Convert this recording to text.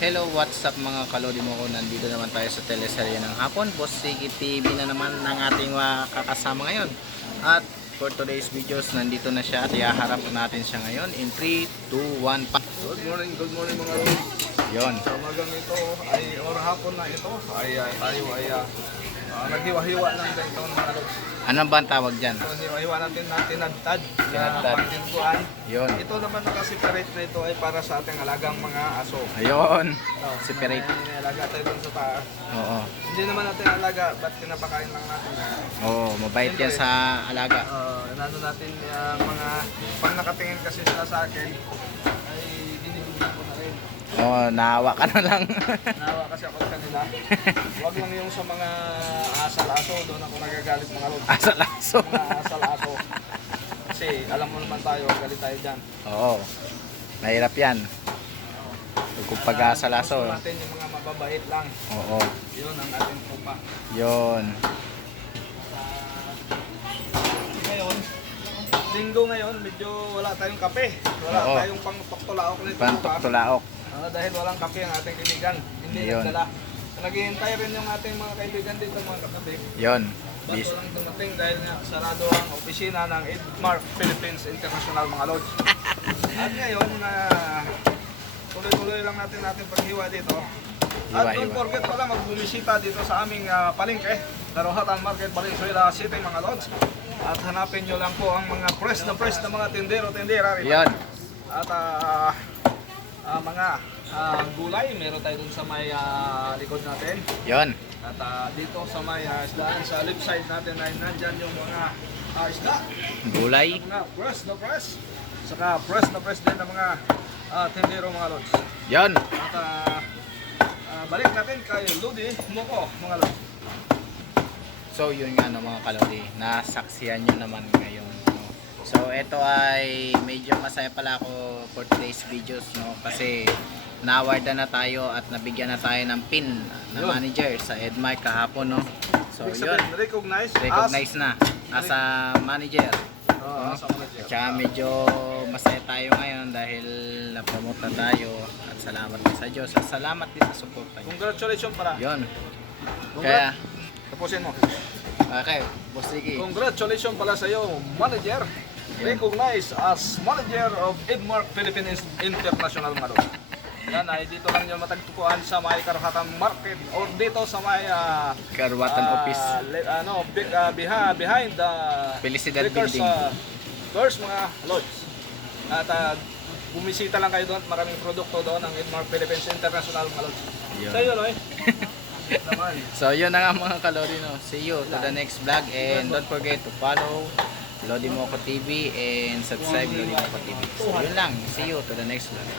Hello, what's up mga kalodi mo ko? Nandito naman tayo sa teleserye ng hapon. Boss Ricky TV na naman ng ating kakasama ngayon. At for today's videos, nandito na siya at ihaharap natin siya ngayon in 3, 2, 1, pa. Good morning mga lord. Yon. Sa umagang ito ay hapon na ito ay tayo ay naghiwa-hiwa ng ganito mga lord. Ano ba ang tawag dyan? So hiwa-hiwa natin na tinadtad Tinadtad. pangtintuan. Yon. Ito naman nakaseparate na ito ay para sa ating alagang mga aso. Ayun. Oh, Separate. Alaga tayo dun sa taas. Oo. Hindi naman natin alaga, ba't pinapakain lang natin? Oo, mabait yan sa alaga. Nano natin mga pag nakatingin kasi sila sa akin ay binibigyan ko na rin. Oo, naawa ka na lang. Nawa kasi ako sa kanila. Huwag lang yung sa mga asal-aso, doon ako nagagalit mga lord. Asal-aso. Mga asal-aso. Kasi alam mo naman tayo, galit tayo dyan. Oo. Mahirap yan. Kung pag-asal-aso. Gusto natin yung mga mababait lang. Oo. Yun ang ating pupa. Yon. Ngayon, linggo ngayon, medyo wala tayong kape. Wala Oo. tayong pang-tuktulaok nito. Pantok-tulaok. Dahil walang kape ang ating kaibigan. Hindi Yun. nagdala. Naghihintay rin yung ating mga kaibigan dito mga kapatid. Yon. Bago lang dumating dahil nga sarado ang opisina ng Edmark Philippines International mga lodge. At ngayon, tuloy-tuloy lang natin paghiwa dito. At don't Hiwa-hiwa. forget pala magbumisita dito sa aming palengke, Darohatan Market, Valenzuela City mga lodge. At hanapin nyo lang po ang mga press na mga tindero-tindera rito. Yon. At mga gulay, meron tayo dun sa may likod natin. Yon. At dito sa may isdaan, sa left side natin ay nandyan yung mga isda. Gulay. Mga press na press. Saka press na press din ng mga tindero mga lods. Yon. At balik natin kay Ludi Moko mga lods. So yun nga no mga kalodi, nasaksiyan nyo naman ngayon. No? So ito ay medyo masaya pala ako for today's videos no kasi na-awardan na tayo at nabigyan na tayo ng pin na Yun. manager sa Edmark kahapon no. So Ibig yun, sabihin, recognize na as a manager. as manager. Tsaka medyo masaya tayo ngayon dahil na-promote na tayo at salamat din sa Diyos at salamat din sa suporta niyo. Congratulations pala. Yun. Kaya, Tapusin mo. okay, Boss Ricky. Congratulations pala sa iyo, manager. Recognized as manager of Edmark Philippines International mga lord. Yan ay dito lang nyo matagtukuan sa may Darohatan Market or dito sa may Karuwatan Office. behind the Felicidad Liquors, Building. Liquors mga lodge. At bumisita lang kayo doon at maraming produkto doon ng Edmark Philippines International mga lodge. Yun. Sa iyo, Noy. Naman. So yun na nga mga kalodi no. See you to the next vlog and don't forget to follow Lodi Moko TV and subscribe Lodi Moko TV. So yun lang. See you to the next vlog.